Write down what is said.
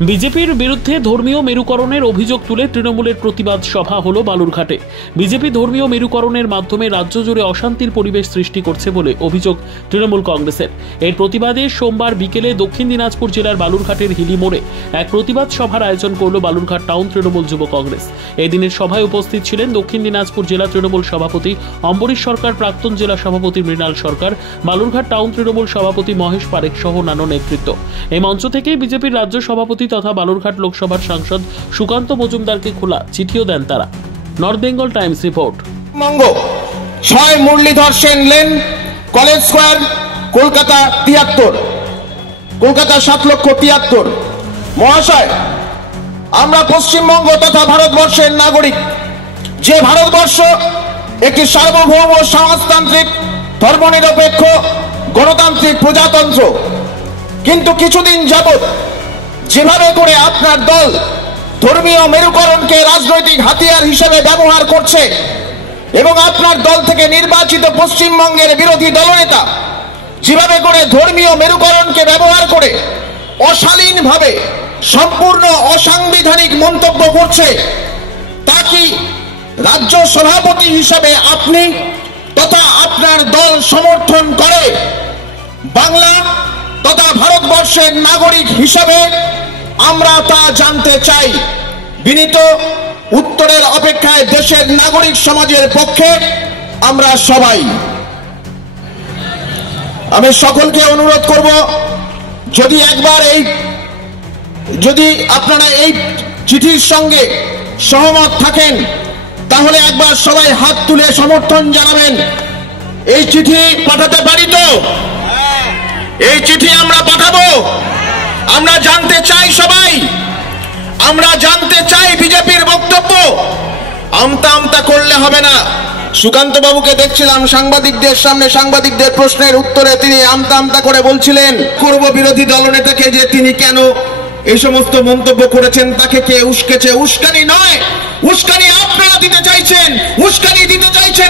বিজেপির বিরুদ্ধে ধর্মীয় মেরুকরণের অভিযোগ তুলে তৃণমূলের প্রতিবাদ সভা হলো বালুরঘাটে। বিজেপি ধর্মীয় মেরুকরণের মাধ্যমে রাজ্য জুড়ে অশান্তির পরিবেশ সৃষ্টি করছে বলে অভিযোগ তৃণমূল কংগ্রেসের। এর প্রতিবাদে সোমবার বিকেলে দক্ষিণ দিনাজপুর জেলার বালুরঘাটের হিলি মোড়ে এক প্রতিবাদ সভার আয়োজন করল বালুরঘাট টাউন তৃণমূল যুব কংগ্রেস। এই দিনের সভায় উপস্থিত ছিলেন দক্ষিণ দিনাজপুর জেলা তৃণমূল সভাপতি অম্বরীশ সরকার, প্রাক্তন জেলা সভাপতি মৃণাল সরকার, বালুরঘাট টাউন তৃণমূল সভাপতি মহেশ পারেখ সহ অন্যান্য নেতৃত্ব। এই মঞ্চ থেকেই বিজেপির রাজ্য সভাপতি তথা বালুরঘাট লোকসভার সাংসদ সুকান্ত মজুমদারকে খোলা চিঠিও দেন তারা। North Bengal Times report. 6 Muralidhar Sen lane, college square, Kolkata 73, Kolkata 7,73,000। মহাশয়, আমরা পশ্চিমবঙ্গ তথা ভারতবর্ষের নাগরিক। যে ভারতবর্ষ একটি সার্বভৌম সমাজতান্ত্রিক ধর্মনিরপেক্ষ গণতান্ত্রিক প্রজাতন্ত্র, কিন্তু কিছুদিন যাবৎ যেভাবে করে আপনার দল ধর্মীয় মেরুকরণকে রাজনৈতিক হাতিয়ার হিসেবে ব্যবহার করছে এবং আপনার দল থেকে নির্বাচিত পশ্চিমবঙ্গের বিরোধী দলনেতা যেভাবে করে ধর্মীয় মেরুকরণকে ব্যবহার করে অশালীনভাবে সম্পূর্ণ অসাংবিধানিক মন্তব্য করছে, তা কি রাজ্য সভাপতি হিসেবে আপনি তথা আপনার দল সমর্থন করে? বাংলা তথা ভারতবর্ষের নাগরিক হিসেবে আমরা তা জানতে চাই। বিনীত উত্তরের অপেক্ষায় দেশের নাগরিক সমাজের পক্ষে আমরা সবাই। আমি সকলকে অনুরোধ করব, যদি আপনারা এই চিঠির সঙ্গে সহমত থাকেন তাহলে একবার সবাই হাত তুলে সমর্থন জানাবেন। এই চিঠি পাঠাতে পারি তো? এই চিঠি আমরা পাঠাবো। আমরা জানতে চাই, সবাই আমরা জানতে চাই বিজেপির বক্তব্য। আমতা আমতা করলে হবে না। সুকান্ত বাবুকে দেখছিলাম সাংবাদিকদের সামনে, সাংবাদিকদের প্রশ্নের উত্তরে তিনি আমতা আমতা করে বলছিলেন পূর্ব বিরোধী দলনেতাকে যে তিনি কেন এই সমস্ত মন্তব্য করেছেন, তাকে কে উস্কেছে। উস্কানি নয়, উস্কানি আপনারা দিতে চাইছেন, উস্কানি দিতে চাইছেন